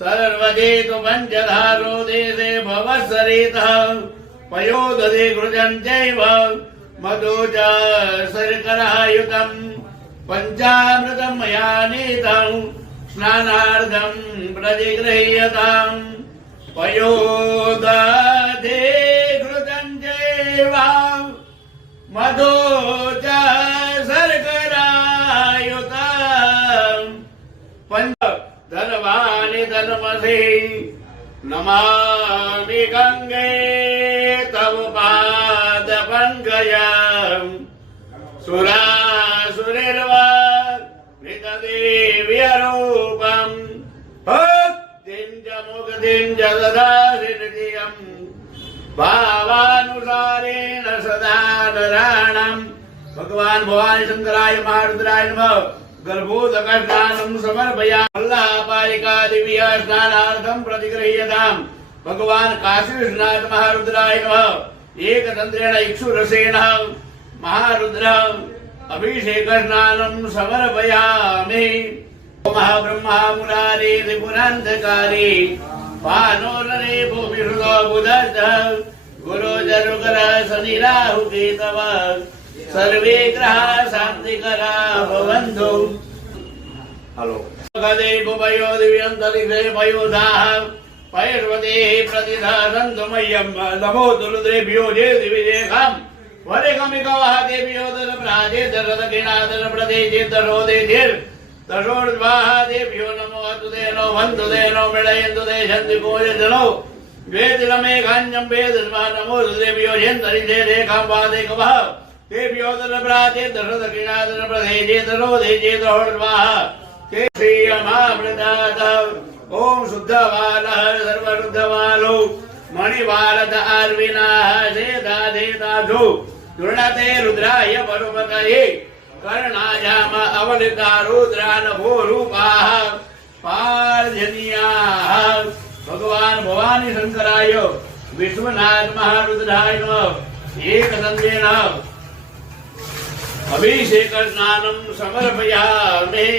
सर्वदेतु पञ्चधारो देशे भवत्सरितः पयोदधे घृजञ्चैव मधु च शर्करायुतम् पञ्चामृतम् मया नीतम् स्नानार्थम् प्रतिगृह्यताम् पयोदधे घृजञ्चैव मधु च शर्करायुतम् पञ्च धनवानि धनमसि नमामि गंगे तव पाद पंकजम् सुरासुरिर्वा मृतदेव्य रूपम् भक्तिं च मुक्तिं च ददासि नित्यम् भावानुसारेण सदा नराणाम् भगवान भवानी शंकराय महारुद्राय नमः गर्भोदकस्नानं समर्पयामि मल्लापालिका दिव्या स्नानार्थं प्रतिगृह्यताम् भगवान काशी विश्वनाथ महारुद्राय नमः एकतंत्रेण इक्षुरसेन महारुद्र अभिषेक स्नानं समर्पयामि महाब्रह्मा मुरारे त्रिपुरान्तकारी पानोररे भूमिहृदो बुधश्च गुरो जरुकर शनि राहु केतव सर्वे ग्रहा शांतिकरा भवन्तु। हेलो गदे भुवयो दिव्यन्तरिक्षे पयोधाः पैर्वतेः प्रतिधारन्तु मह्यं नमो दुर्देभ्यो जे दिविजेखम् वरेकमिकवः देव्यो दलप्राजे दरदकिनादल प्रदेशे दरोदेधिर् दशोर्ध्वाः देव्यो नमो अतुदेनो वन्तुदेनो मिळयन्तु देशन्ति पूजनो वेदिलमेघान्यं वेदस्मा नमो दुर्देभ्यो जेन्तरिक्षे रेखां वादेकवः देव्यो दलप्राजे दशदकिनादल प्रदेशे दरोदेशे दशोर्ध्वाः ते श्रीयमामृतात् ओम शुद्धवालः सर्वशुद्धवालो मणिवालत आर्विनाः सेदाधेताधु दुर्णते रुद्राय परुपतये कर्णायाम अवलिता रुद्रानभो रूपाः पार्जनीयाः भगवान भवानी शंकराय विश्वनाथ महारुद्राय नमः एकदन्तेन अभिषेक स्नानं समर्पयामि।